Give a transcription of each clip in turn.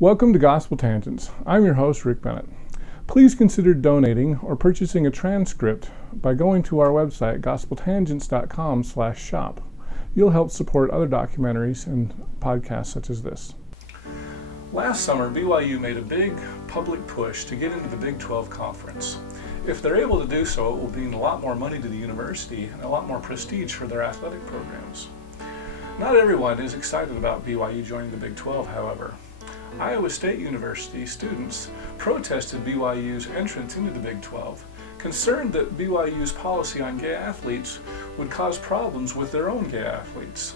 Welcome to Gospel Tangents. I'm your host, Rick Bennett. Please consider donating or purchasing a transcript by going to our website, gospeltangents.com/shop. You'll help support other documentaries and podcasts such as this. Last summer, BYU made a big public push to get into the Big 12 Conference. If they're able to do so, it will mean a lot more money to the university and a lot more prestige for their athletic programs. Not everyone is excited about BYU joining the Big 12, however. Iowa State University students protested BYU's entrance into the Big 12, concerned that BYU's policy on gay athletes would cause problems with their own gay athletes.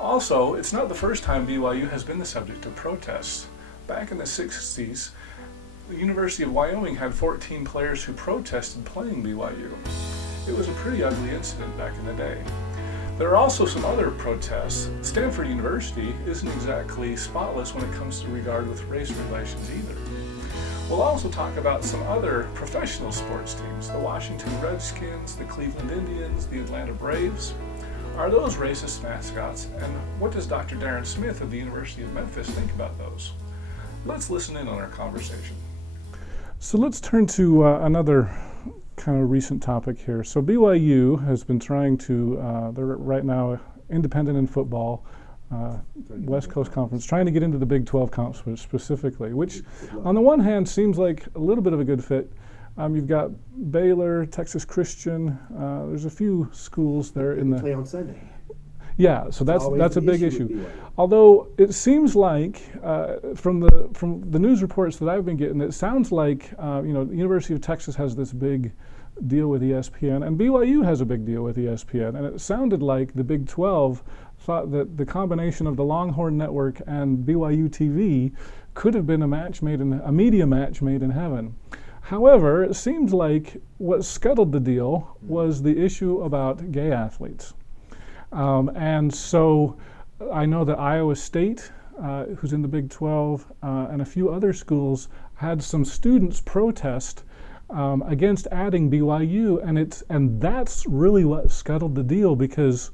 Also, it's not the first time BYU has been the subject of protests. Back in the 60s, the University of Wyoming had 14 players who protested playing BYU. It was a pretty ugly incident back in the day. There are also some other protests. Stanford University isn't exactly spotless when it comes to regard with race relations either. We'll also talk about some other professional sports teams, the Washington Redskins, the Cleveland Indians, the Atlanta Braves. Are those racist mascots, and what does Dr. Darron Smith of the University of Memphis think about those? Let's listen in on our conversation. So let's turn to another kind of recent topic here. So BYU has been trying to, they're right now independent in football, West Coast Conference, trying to get into the Big 12 Conference specifically, which on the one hand seems like a little bit of a good fit. You've got Baylor, Texas Christian, there's a few schools there in the... play on Sunday. Yeah, so that's a big issue. Although it seems like from the news reports that I've been getting, it sounds like the University of Texas has this big deal with ESPN, and BYU has a big deal with ESPN, and it sounded like the Big 12 thought that the combination of the Longhorn Network and BYU TV could have been a media match made in heaven. However, it seems like what scuttled the deal was the issue about gay athletes. And so I know that Iowa State, who's in the Big 12, and a few other schools had some students protest against adding BYU, and that's really what scuttled the deal, because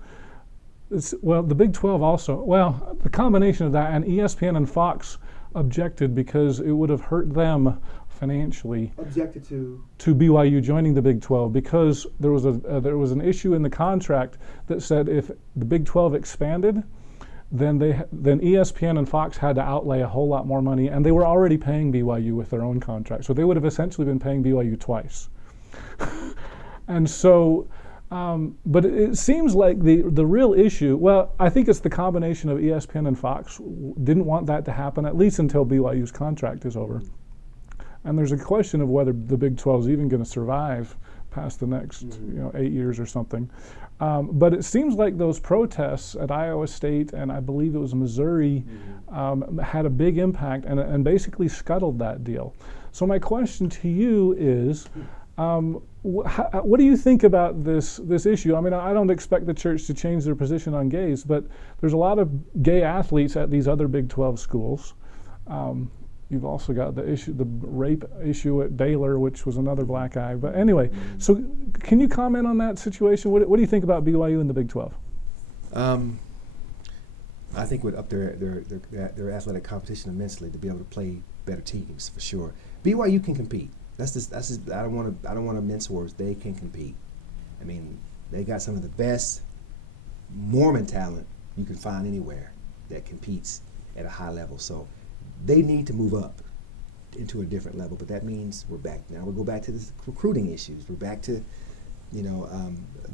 the Big 12 also, the combination of that, and ESPN and Fox objected because it would have hurt them financially. Objected to BYU joining the Big 12 because there was an issue in the contract that said if the Big 12 expanded, then ESPN and Fox had to outlay a whole lot more money, and they were already paying BYU with their own contract, so they would have essentially been paying BYU twice. And so, but it seems like the real issue, I think it's the combination of ESPN and Fox didn't want that to happen, at least until BYU's contract is over. And there's a question of whether the Big 12 is even going to survive past the next 8 years or something. But it seems like those protests at Iowa State and I believe it was Missouri had a big impact and basically scuttled that deal. So my question to you is, what do you think about this issue? I mean, I don't expect the church to change their position on gays, but there's a lot of gay athletes at these other Big 12 schools. You've also got the rape issue at Baylor, which was another black eye. But anyway, so can you comment on that situation? What do you think about BYU in the Big 12? I think would up their athletic competition immensely to be able to play better teams for sure. BYU can compete. That's just I don't want to mince words. They can compete. I mean, they got some of the best Mormon talent you can find anywhere that competes at a high level. So they need to move up into a different level, but that means we're back now. We'll go back to the recruiting issues. We're back to,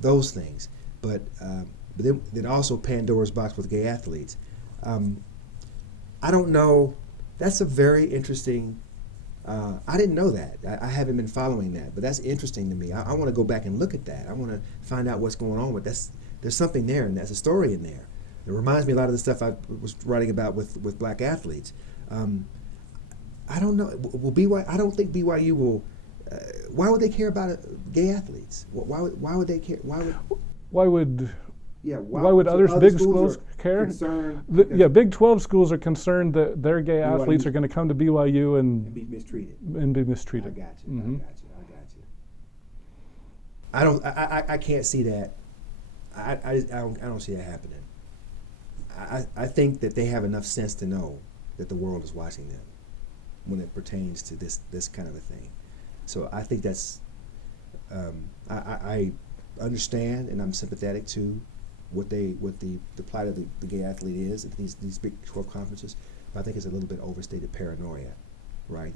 those things. But then also Pandora's box with gay athletes. I don't know. That's a very interesting. I didn't know that. I haven't been following that, but that's interesting to me. I want to go back and look at that. I want to find out what's going on. But there's something there, and there's a story in there. It reminds me a lot of the stuff I was writing about with black athletes. I don't know. Will BYU? I don't think BYU will. Why would they care about gay athletes? Why would they care? Why would other big schools care? Big 12 schools are concerned that their gay athletes are going to come to BYU and be mistreated. I got you. I don't. I can't see that. I don't see that happening. I think that they have enough sense to know that the world is watching them when it pertains to this kind of a thing. So I think that's I understand and I'm sympathetic to what the plight of the gay athlete is at these Big 12 conferences, but I think it's a little bit overstated paranoia, right?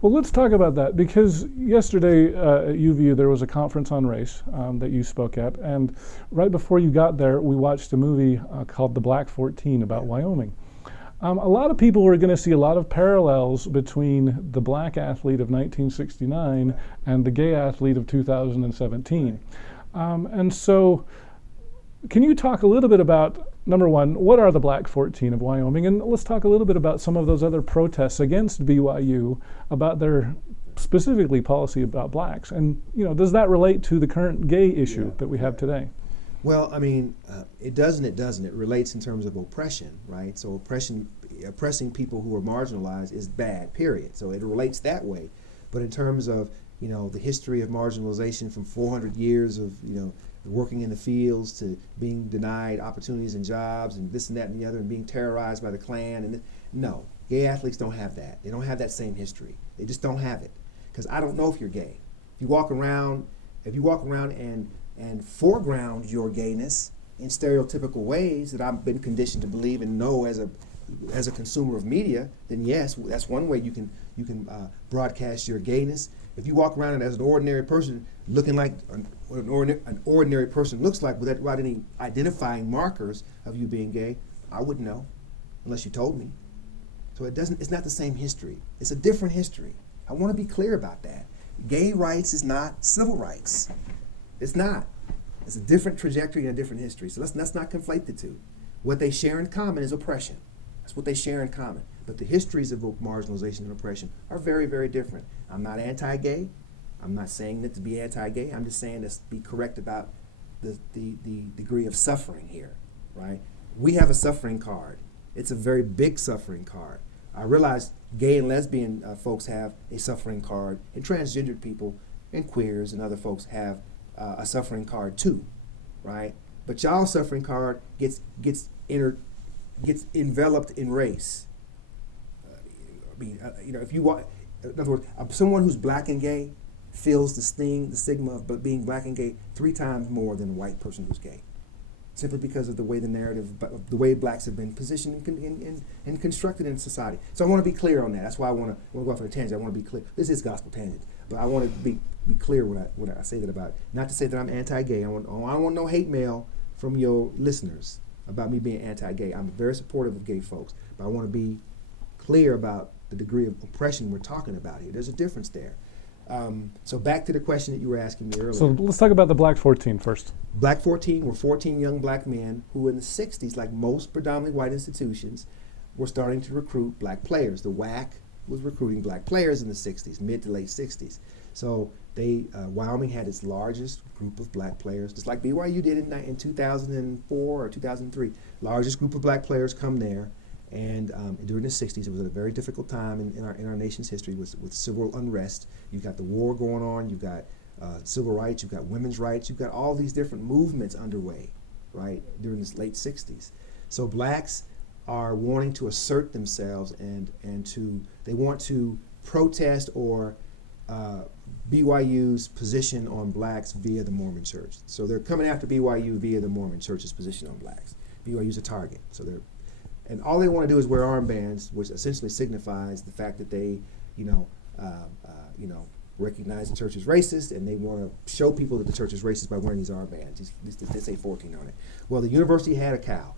Well, let's talk about that, because yesterday at UVU there was a conference on race that you spoke at, and right before you got there we watched a movie called The Black 14 about Wyoming. A lot of people were going to see a lot of parallels between the black athlete of 1969 and the gay athlete of 2017. And so can you talk a little bit about, number one, what are the Black 14 of Wyoming? And let's talk a little bit about some of those other protests against BYU about their specifically policy about blacks. And, does that relate to the current gay issue that we have today? Well, I mean, it doesn't. It relates in terms of oppression, right? So oppressing people who are marginalized is bad, period. So it relates that way. But in terms of, the history of marginalization from 400 years of, working in the fields to being denied opportunities and jobs and this and that and the other and being terrorized by the Klan, no, gay athletes don't have that. They don't have that same history. They just don't have it. Because I don't know if you're gay. If you walk around and foreground your gayness in stereotypical ways that I've been conditioned to believe and know as a consumer of media, then yes, that's one way you can broadcast your gayness. If you walk around as an ordinary person, looking like what an ordinary person looks like without any identifying markers of you being gay, I wouldn't know unless you told me. So it's not the same history. It's a different history. I want to be clear about that. Gay rights is not civil rights. It's not. It's a different trajectory and a different history. So let's not conflate the two. What they share in common is oppression. That's what they share in common. But the histories of marginalization and oppression are very, very different. I'm not anti-gay. I'm not saying that to be anti-gay. I'm just saying to be correct about the degree of suffering here, right? We have a suffering card. It's a very big suffering card. I realize gay and lesbian folks have a suffering card, and transgendered people and queers and other folks have a suffering card too, right? But y'all's suffering card gets enveloped in race. If you want, in other words, someone who's black and gay feels the stigma of being black and gay 3 times more than a white person who's gay, simply because of the way the way blacks have been positioned and constructed in society. So I want to be clear on that. That's why I want to go off on a tangent. I want to be clear. This is gospel tangent, but I want to be clear when I say that about it. Not to say that I'm anti-gay. I don't want no hate mail from your listeners about me being anti-gay. I'm very supportive of gay folks, but I want to be clear about the degree of oppression we're talking about here. There's a difference there. So back to the question that you were asking me earlier. So let's talk about the Black 14 first. Black 14 were 14 young black men who in the 60s, like most predominantly white institutions, were starting to recruit black players. The WAC was recruiting black players in the 60s, mid to late 60s. So Wyoming had its largest group of black players, just like BYU did in 2004 or 2003. Largest group of black players come there. And during the 60s, it was a very difficult time in our nation's history with civil unrest. You've got the war going on, you've got civil rights, you've got women's rights, you've got all these different movements underway, right, during the late 60s. So blacks are wanting to assert themselves and they want to protest or BYU's position on blacks via the Mormon Church. So they're coming after BYU via the Mormon Church's position on blacks. BYU's a target. And all they want to do is wear armbands, which essentially signifies the fact that they, recognize the church as racist, and they want to show people that the church is racist by wearing these armbands. They say 14 on it. Well, the university had a cow.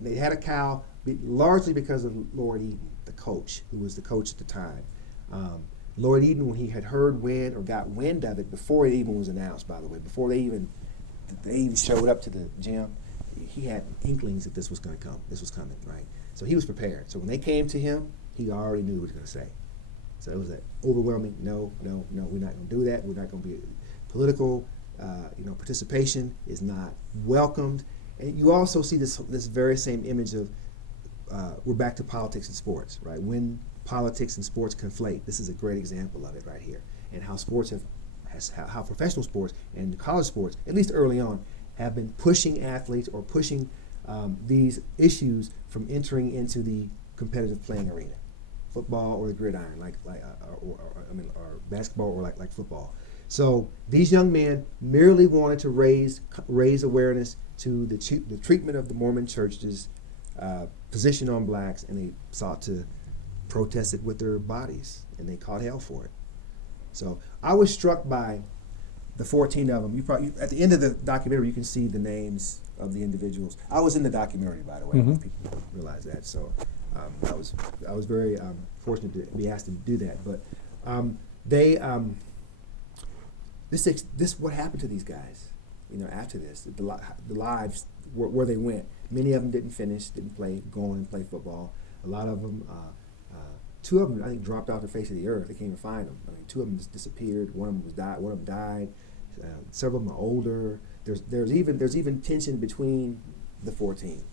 They had a cow largely because of Lord Eden, the coach, who was the coach at the time. Lord Eden, when he had heard wind or got wind of it before it even was announced, by the way, before they even showed up to the gym, he had inklings that this was going to come. This was coming, right? So he was prepared. So when they came to him, he already knew what he was going to say. So it was an overwhelming, no, we're not going to do that. We're not going to be political. Participation is not welcomed. And you also see this very same image of we're back to politics and sports, right? When politics and sports conflate, this is a great example of it right here, and how how professional sports and college sports, at least early on, have been pushing athletes or pushing these issues from entering into the competitive playing arena, football or the gridiron, or basketball or like football. So these young men merely wanted to raise awareness to the treatment of the Mormon church's position on blacks, and they sought to protest it with their bodies, and they caught hell for it. So I was struck by the 14 of them. You probably at the end of the documentary, you can see the names of the individuals. I was in the documentary, by the way. Mm-hmm. I don't know if people realize that. So I was very fortunate to be asked to do that. But this what happened to these guys. After this, the lives where they went. Many of them didn't go on and play football. A lot of them. Two of them, I think, dropped off the face of the earth. They can't even find them. Two of them just disappeared. One of them died. Several of them are older. There's even tension between the 14.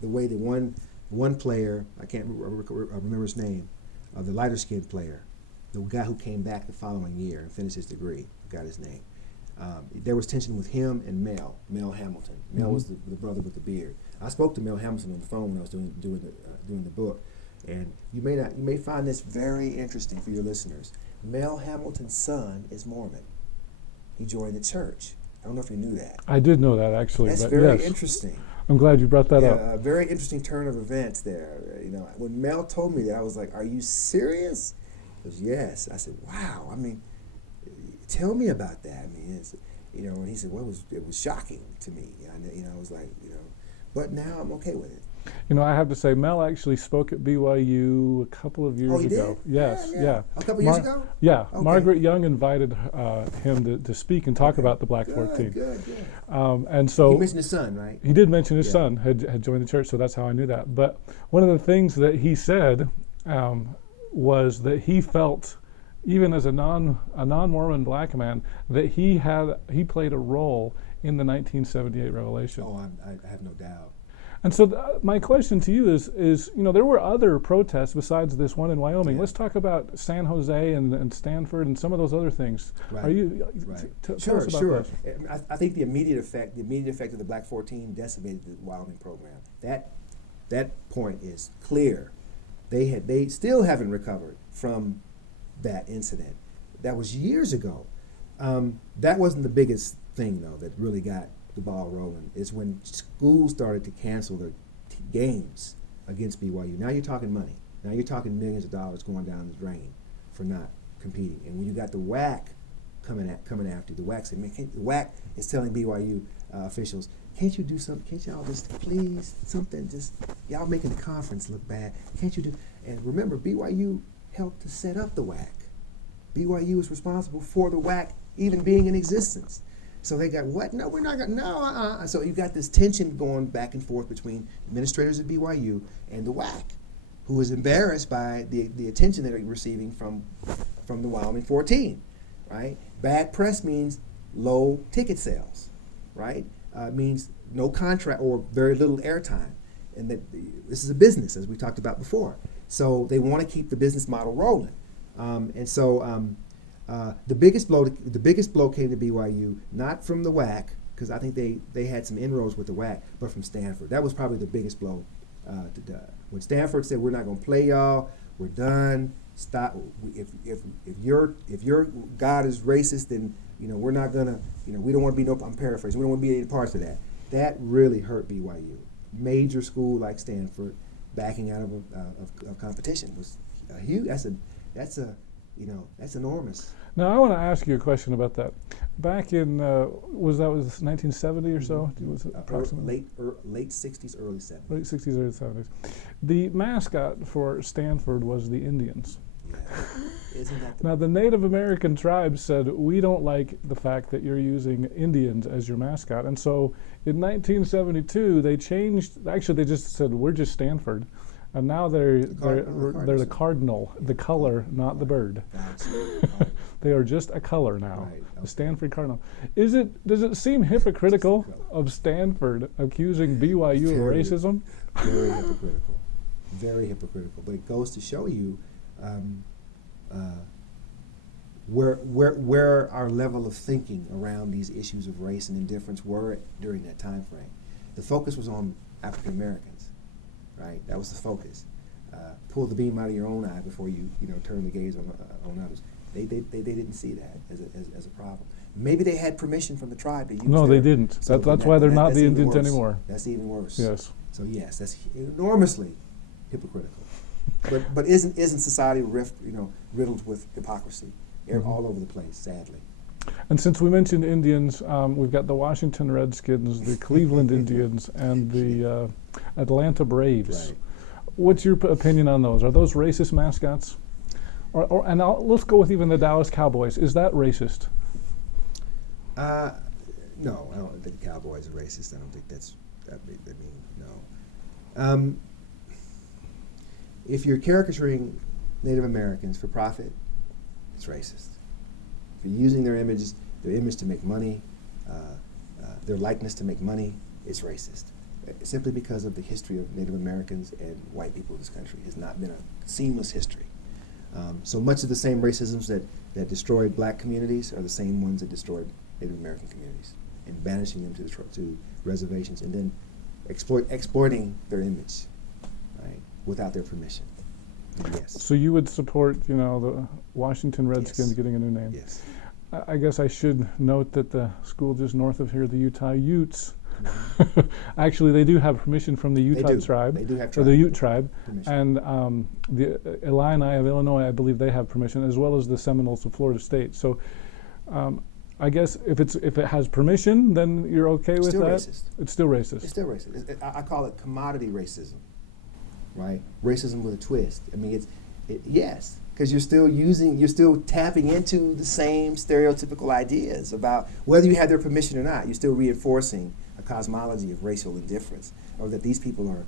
The way that one player, I can't remember his name, the lighter skinned player, the guy who came back the following year and finished his degree, forgot his name. There was tension with him and Mel Hamilton. Mel Mm-hmm. was the brother with the beard. I spoke to Mel Hamilton on the phone when I was doing the book. And you may find this very interesting for your listeners. Mel Hamilton's son is Mormon. He joined the church. I don't know if you knew that. I did know that, actually. That's but very yes. interesting. I'm glad you brought that up. A very interesting turn of events there. When Mel told me that, I was like, "Are you serious?" He goes, "Yes." I said, "Wow. I mean, tell me about that." I mean, and he said, "Well, it was shocking to me." I was like, but now I'm okay with it. I have to say, Mel actually spoke at BYU a couple of years ago. Did? Yes, yeah. A couple years ago? Yeah. Okay. Margaret Young invited him to speak and talk about the Black 14. Good. And so He mentioned his son, right? he did mention his son had joined the church, so that's how I knew that. But one of the things that he said was that he felt, even as a non-Mormon black man, that he played a role in the 1978 revelation. Oh, I have no doubt. And so my question to you is there were other protests besides this one in Wyoming. Yeah. Let's talk about San Jose and Stanford and some of those other things. Right. Are you tell us about Sure. those? I think the immediate effect of the Black 14 decimated the Wyoming program. That point is clear. They still haven't recovered from that incident. That was years ago. That wasn't the biggest thing, though, that really got the ball rolling. Is when schools started to cancel their games against BYU. Now you're talking money. Now you're talking millions of dollars going down the drain for not competing. And when you got the WAC coming after you, the WAC is telling BYU officials, can't you do something? Can't y'all just please something? Just y'all making the conference look bad. Can't you do? And remember, BYU helped to set up the WAC. BYU is responsible for the WAC even being in existence. So they got, what? No, we're not going to, no, So you got this tension going back and forth between administrators at BYU and the WAC, who is embarrassed by the attention they're receiving from the Wyoming 14, right? Bad press means low ticket sales, right? Means no contract or very little airtime. And that this is a business, as we talked about before. So they want to keep the business model rolling. The biggest blow came to BYU, not from the WAC, because I think they had some inroads with the WAC, but from Stanford. That was probably the biggest blow. When Stanford said, "We're not going to play y'all. We're done. Stop. If your God is racist, then we're not gonna. We don't want to be I'm paraphrasing. We don't want to be any parts of that." That really hurt BYU. Major school like Stanford backing out of competition was huge. That's enormous. Now I want to ask you a question about that. Back in was 1970 or so? Was it approximately late 60s, early 70s. Late 60s, early 70s. The mascot for Stanford was the Indians. Yeah. Isn't that Now the Native American tribes said, we don't like the fact that you're using Indians as your mascot, and so in 1972 they changed. Actually, they just said, we're just Stanford. And now they're the cardinal, the color, not the bird. They are just a color now. Right, okay. The Stanford Cardinal. Does it seem hypocritical of Stanford accusing BYU of racism? Very hypocritical. Very hypocritical. But it goes to show you where our level of thinking around these issues of race and indifference were during that time frame. The focus was on African Americans. Right, that was the focus. pull the beam out of your own eye before you turn the gaze on others. They didn't see that as a problem. Maybe they had permission from the tribe to use. No, they didn't. So that's why they're not the Indians anymore. That's even worse. Yes. So yes, that's enormously hypocritical. But isn't society riddled with hypocrisy all over the place, sadly. And since we mentioned Indians, we've got the Washington Redskins, the Cleveland Indians, and the Atlanta Braves. Right. What's your opinion on those? Are those racist mascots? Let's go with even the Dallas Cowboys. Is that racist? No, I don't think Cowboys are racist. I don't think no. If you're caricaturing Native Americans for profit, it's racist. If you're using their image to make money, their likeness to make money, it's racist. Simply because of the history of Native Americans and white people in this country has not been a seamless history. So much of the same racisms that destroyed black communities are the same ones that destroyed Native American communities, and banishing them to reservations and then exploiting their image, right, without their permission. Yes. So you would support, the Washington Redskins getting a new name? Yes. I guess I should note that the school just north of here, the Utah Utes, actually they do have permission from the Utah tribe. They do have or the Ute tribe. Permission. And the Illini of Illinois, I believe they have permission, as well as the Seminoles of Florida State. So I guess if it has permission, then you're okay with that? Racist. It's still racist. It's still racist. I call it commodity racism, right? Racism with a twist. I mean, yes, because you're still tapping into the same stereotypical ideas about whether you have their permission or not. You're still reinforcing a cosmology of racial indifference, or that these people are,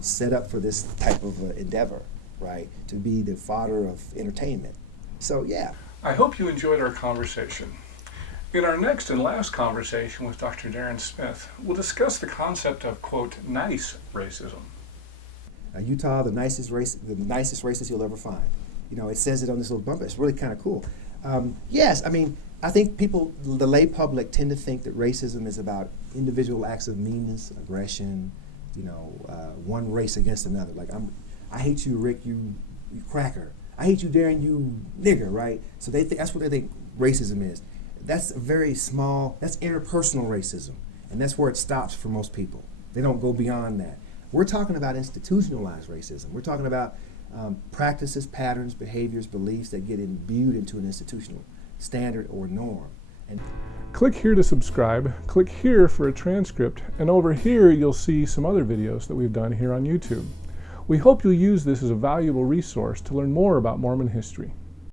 set up for this type of endeavor, right? To be the fodder of entertainment. So, yeah. I hope you enjoyed our conversation. In our next and last conversation with Dr. Darron Smith, we'll discuss the concept of, quote, nice racism. Utah, the nicest racist you'll ever find. It says it on this little bumper. It's really kind of cool. Yes, I mean, I think the lay public tend to think that racism is about individual acts of meanness, aggression, one race against another. Like, I hate you, Rick, you cracker. I hate you, Darren, you nigger, right? So that's what they think racism is. That's very small, that's interpersonal racism. And that's where it stops for most people. They don't go beyond that. We're talking about institutionalized racism. We're talking about practices, patterns, behaviors, beliefs that get imbued into an institutional standard or norm. And click here to subscribe, click here for a transcript, and over here you'll see some other videos that we've done here on YouTube. We hope you'll use this as a valuable resource to learn more about Mormon history.